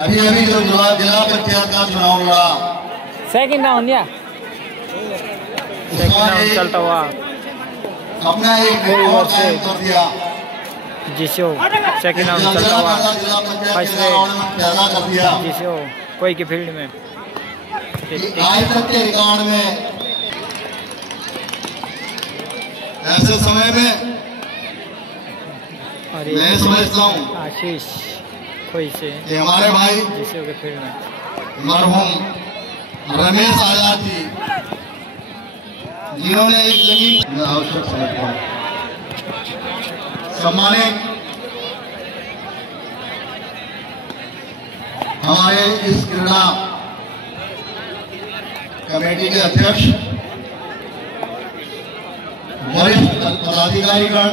अभी अभी जो जिला पंचायत का चुनाव लड़ा, सेकंड राउंड चलता हुआ अपना एक रिकॉर्ड कायम कर दिया। जिसो सेकंड राउंड चलता हुआ फर्स्ट कर दिया जिसो कोई के फील्ड में आज तक के रिकॉर्ड में। ऐसे समय में मैं समझता हूँ आशीष कोई से कि हमारे भाई जिसो के फील्ड में मरहूम रमेश आजाद जी, जिन्होंने एक जमीन आवश्यक समझता हूँ सम्मानित हमारे इस क्रीड़ा कमेटी के अध्यक्ष, वरिष्ठ पदाधिकारीगण,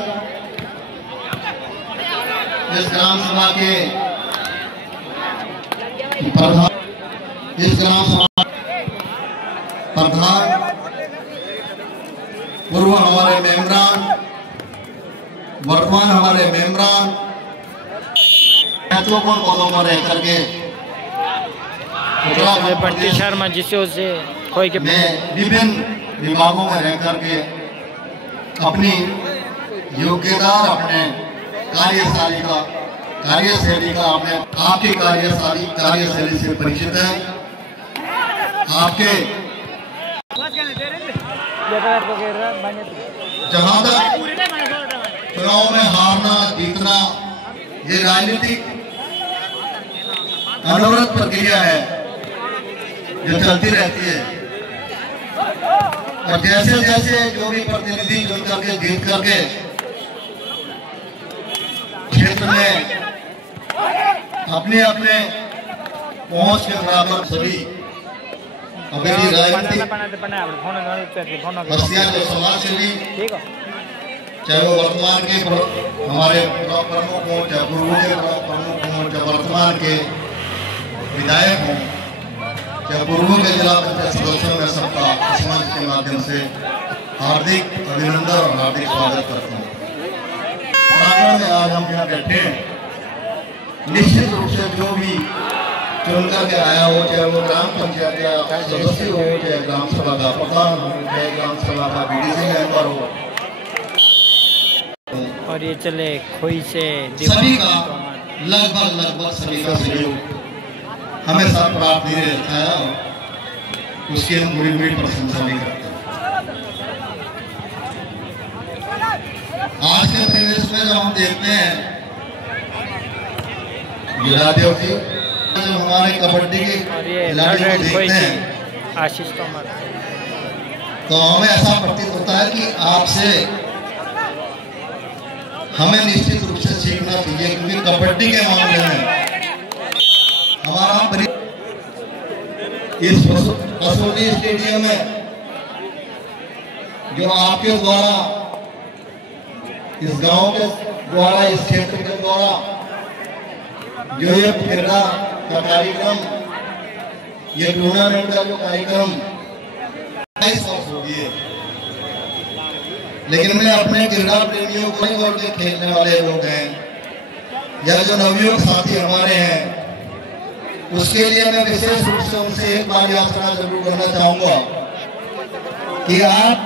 इस ग्राम सभा के प्रधान, इस ग्राम सभा प्रधान, पूर्व हमारे मेंबरान, वर्तमान हमारे मेंबरान, महत्वपूर्ण पदों पर रह करके बंटी शर्मा जिसो से कोई के विभिन्न विभागों में रह करके अपनी योग्यता और अपने कार्यशैली का अपने आपकी कार्यशैली से परिचित है। आपके जहां तक चुनाव में हारना जीतना ये राजनीतिक अनवरत प्रक्रिया है जो चलती रहती है, और जैसे जैसे जो भी प्रतिनिधि चुन करके जीत करके क्षेत्र में अपने अपने पहुंच के बराबर सभी अपनी राजनीतिक हस्तियां जो समाज सेवी, चाहे वो वर्तमान के हमारे ब्लॉक प्रमुख हों, चाहे पूर्व के ब्लॉक प्रमुख हों, चाहे वर्तमान के विधायक हों, चाहे पूर्व के जिला पंचायत सदस्यों में सबका इस मंच के माध्यम से हार्दिक अभिनंदन और हार्दिक स्वागत करता हूँ। में आज हम यहाँ बैठे हैं, निश्चित रूप से जो भी चुन करके आया हो, चाहे वो ग्राम पंचायत का सदस्य हो, चाहे ग्राम सभा का प्रधान हो, चाहे ग्राम सभा का बीडीसी मेंबर हो, और ये चले खोई से सभी का लगभग सभी का सहयोग हमेशा प्राप्त नहीं रहता है, उसकी हम पूरी प्रशंसा नहीं करते। आज के परिवेश में जब हम देखते हैं गिरादेव जी, जो हमारे कबड्डी के खिलाड़ियों को देखते हैं आशीष तोमर, तो हमें ऐसा प्रतीत होता है कि आपसे हमें निश्चित रूप से सीखना चाहिए, क्योंकि कबड्डी के मामले में हमारा इस कसौली स्टेडियम में जो आपके द्वारा, इस गांव के द्वारा, इस क्षेत्र के द्वारा जो ये क्रीड़ा का कार्यक्रम, ये टूर्नामेंट का जो कार्यक्रम 22 वर्ष हो गए, लेकिन मैं अपने क्रीड़ा प्रेमियों को नहीं बोल के खेलने वाले लोग हैं या जो नवयुवक साथी हमारे हैं, उसके लिए मैं विशेष रूप से उनसे एक बार यात्रा जरूर करना चाहूंगा कि आप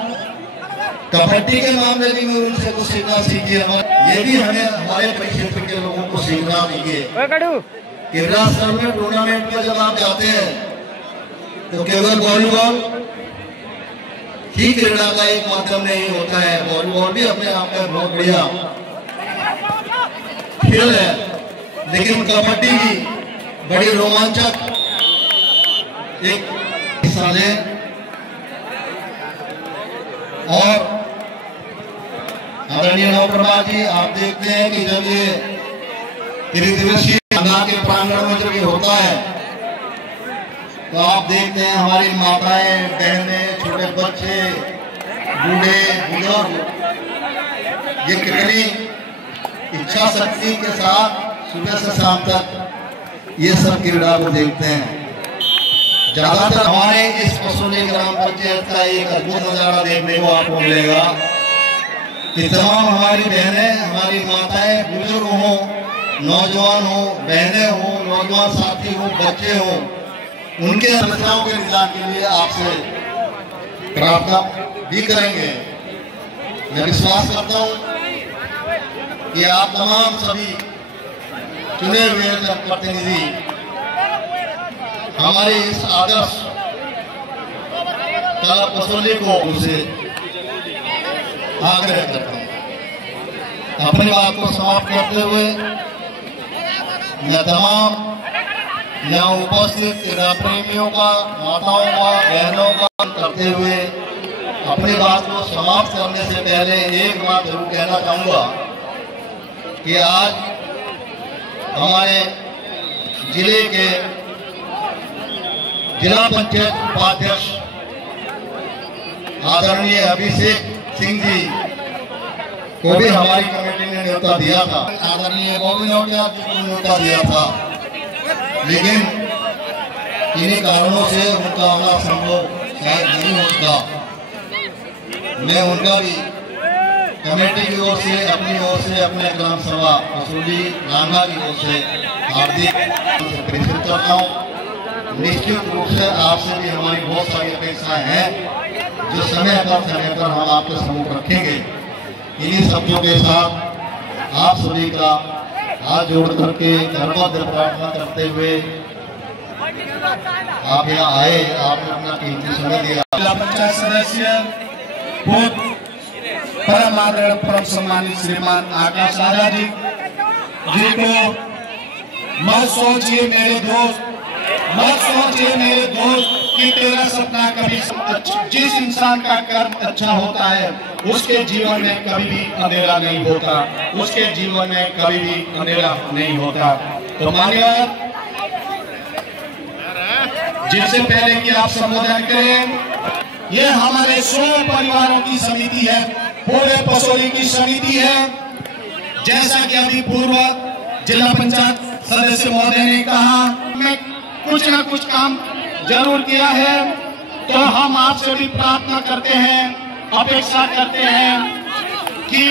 कबड्डी के मामले में उनसे कुछ सीखना सीखिए। ये भी हमें हमारे परिक्षेत्र के लोगों को सीखना चाहिए। क्रीड़ा स्तर में टूर्नामेंट में जब आप जाते हैं तो केवल वॉलीबॉल ही क्रीड़ा का एक माध्यम नहीं होता है, वॉलीबॉल भी अपने आप में बहुत बढ़िया खेल है, लेकिन कबड्डी भी बड़ी रोमांचक एक हिस्सा ले। और आदरणीय नवप्रभा जी, आप देखते हैं कि जब ये त्रिदिवसीय के प्रांगण में जब ये होता है तो आप देखते हैं हमारी माताएं, बहनें, छोटे बच्चे, बूढ़े बुजुर्ग, ये कितनी इच्छा शक्ति के साथ सुबह से शाम तक ये सब क्रीड़ा को देखते हैं। ज्यादातर हमारे इस कसौली ग्राम पंचायत का एक अद्भुत नजारा देखने को आपको मिलेगा कि तमाम हमारी बहनें, हमारी माताएं, बुजुर्ग हों, नौजवान हो, बहनें हो, नौजवान साथी हो, बच्चे हो, उनके समस्याओं के निदान के लिए आपसे प्रार्थना भी करेंगे। मैं विश्वास करता हूं कि आप तमाम सभी चुने हुए जनप्रतिनिधि हमारे इस आदर्श कला कसौली को उसे आग्रह करता हूं। अपनी बात को समाप्त करते हुए मैं तमाम यहाँ उपस्थित क्रीड़ा प्रेमियों का, माताओं का, बहनों का करते हुए अपनी बात को समाप्त करने से पहले एक बात जरूर कहना चाहूंगा कि आज हमारे जिले के जिला पंचायत उपाध्यक्ष आदरणीय अभिषेक सिंह जी को भी हमारी कमेटी ने न्योता दिया था, आदरणीय गोविंद नौटियाल जी को न्योता दिया था, लेकिन इन्हीं कारणों से उनका आना संभव शायद नहीं हो सका। मैं उनका भी कमेटी की ओर से, अपनी ओर से, अपने ग्राम सभा कसौली लांघा की ओर से हार्दिक अभिनंदन करता हूँ। निश्चित रूप से आपसे भी हमारी बहुत सारी अपेक्षाएं हैं जो समय पर हम आपके सम्मुख रखेंगे। इन्हीं शब्दों के साथ आप सभी का हाथ जोड़ करके धर्मोदय प्रार्थना करते हुए आप यहाँ आए, आपने अपना कीमती समय दिया। जिला पंचायत सदस्य बहुत परम आदरणीय परम सम्मानित श्रीमान आकाश आजाद जी को मत सोचिए मेरे दोस्त, मत सोचिए मेरे दोस्त कि तेरा सपना कभी, जिस इंसान का कर्म अच्छा होता है उसके जीवन में कभी भी अंधेरा नहीं होता, उसके जीवन में कभी भी अंधेरा नहीं होता। तो मान्यवर, जिससे पहले कि आप संबोधन करें, ये हमारे 16 परिवारों की समिति है, पूरे कसौली की समिति है। जैसा कि अभी पूर्व जिला पंचायत सदस्य महोदय ने कहा, मैं कुछ न कुछ काम जरूर किया है, तो हम आपसे भी प्रार्थना करते हैं, अपेक्षा करते हैं कि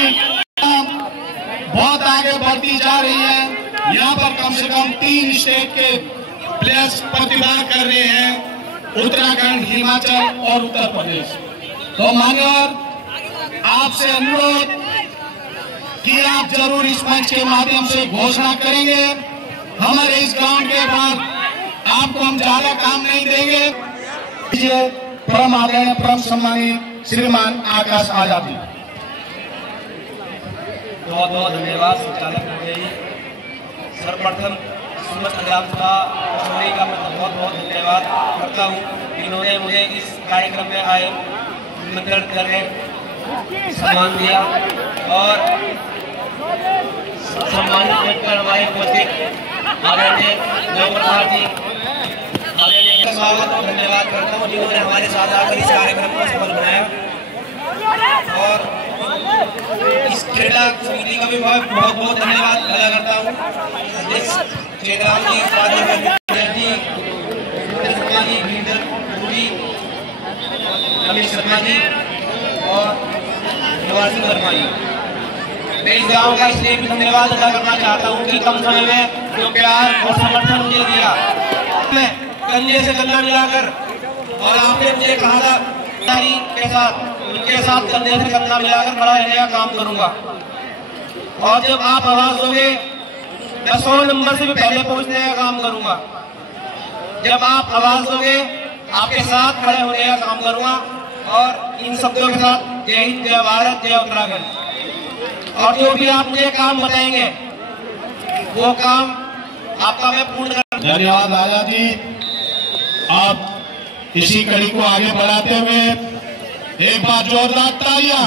बहुत आगे बढ़ती जा रही है। यहाँ पर कम से कम 3 स्टेट के प्लेयर्स प्रतिभा कर रहे हैं, उत्तराखंड, हिमाचल और उत्तर प्रदेश। तो मान्यवर, आपसे अनुरोध कि आप जरूर इस मंच के माध्यम से घोषणा करेंगे। हमारे इस ग्राउंड के बाद आपको हम ज्यादा काम नहीं देंगे। परम आदरणीय परम सम्मानित श्रीमान आकाश आजाद जी। बहुत बहुत धन्यवाद संचालक महोदय। सर्वप्रथम समस्त ग्राम सभा कसौली का मैं बहुत बहुत धन्यवाद करता हूँ, इन्होंने मुझे इस कार्यक्रम में आए निमंत्रण करके सम्मान दिया और सम्मानित कर हमारे उपस्थित आदरणीय जयप्रकाश जी स्वागत और धन्यवाद करता हूँ जिन्होंने हमारे साथ आकर इस कार्यक्रम को सफल बनाया। और इस क्रीड़ा समिति का भी बहुत बहुत धन्यवाद अदा करता हूँ। चेतराम जी, रमेश शर्मा जी और निवासी वर्मा जी। मैं इस गाँव का इसलिए भी धन्यवाद अदा करना चाहता हूँ कि कम समय में जो प्यार और समर्थन मुझे दिया, मैं कंधे से कंधा मिलाकर, और आपने मुझे कहा था के साथ, उनके साथ कंधे से कंधा मिलाकर बड़ा नया काम करूंगा। और जब आप आवाज दोगे, मैं 100 नंबर से भी पहले पहुंचने का काम करूंगा। जब आप आवाज दोगे, आपके साथ खड़े होने का काम करूंगा। और इन शब्दों के साथ जय हिंद, जय भारत, जय उत्तराखंड। और जो भी आप मुझे काम बताएंगे वो काम आपका मैं पूर्ण कर। धन्यवाद आजाद जी। आप इसी कड़ी को आगे बढ़ाते हुए एक बार जोरदार तालियां